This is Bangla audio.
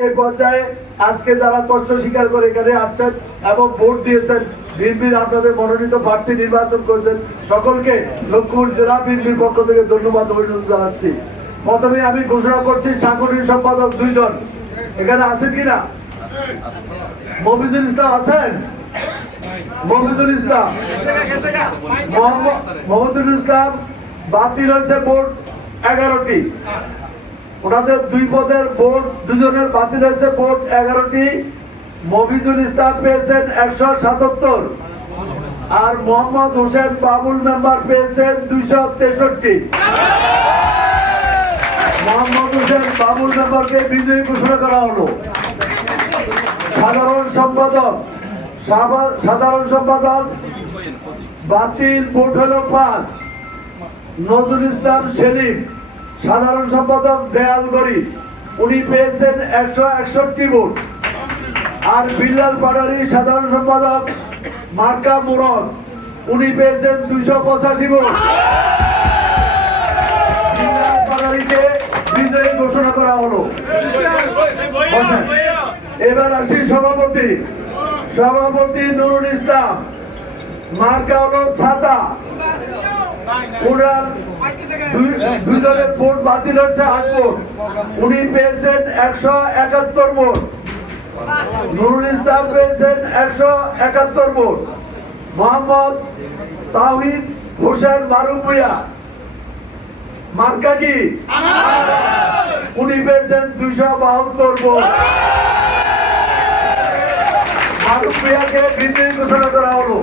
এই পর্যায়ে আজকে যারা কষ্ট স্বীকার করে এখানে আসছেন এবং ভোট দিয়েছেন, বিএনপির আপনাদের মনোনীত প্রার্থী নির্বাচন করেছেন, সকলকে লক্ষ্মীপুর জেলা বিএনপির পক্ষ থেকে ধন্যবাদ অভিনন্দন জানাচ্ছি। প্রথমে আমি ঘোষণা করছি, সাংগঠনিক সম্পাদক দুইজন। এখানে আছেন কিনা? মফিজুল ইসলাম আছেন? মফিজুল ইসলাম। মোহাম্মদ- মোহাম্মদুল ইসলাম বাতিল হয়েছে ভোট এগারোটি। ওনাদের দুই পদের ভোট, দুজনের বাতিল হয়েছে ভোট এগারোটি। মফিজুল ইসলাম পেয়েছেন একশো সাতাত্তর। আর মোহাম্মদ হোসেন বাবুল মেম্বার পেয়েছেন দুইশো তেষট্টি। মোহাম্মদ হোসেন বাবুল মেম্বারকে বিজয়ী ঘোষণা করা হলো। সাধারণ সম্পাদক সাধারণ সম্পাদক, বাতিল ভোট হলো পাঁচ। নজরুল ইসলাম সেলিম। সাধারণ সম্পাদক দেয়াল গরি উনি পেয়েছেন একশো একষট্টি ভোট। আর বিল্লাল পাড়ারি, সাধারণ সম্পাদক মার্কা মুরদ, উনি পেয়েছেন দুইশো পঁচাশি ভোট। বিজয়ী ঘোষণা করা হলো। এবার আসি সভাপতি। সভাপতি নুরুল ইসলাম। মার্কা হলো সাদা ওনার দুই- দুইজনের ভোট বাতিল হয়েছে আট ভোট। উনি পেয়েছেন একশো একাত্তর ভোট। নুরুল ইসলাম পেয়েছেন একশো একাত্তর ভোট। মোহাম্মদ তাহিদ হোসেন মার্কা কি? উনি পেয়েছেন দুইশো বাহাত্তর ভোট। মারুফ ভুইয়াকে বিজয়ী ঘোষণা করা হলো।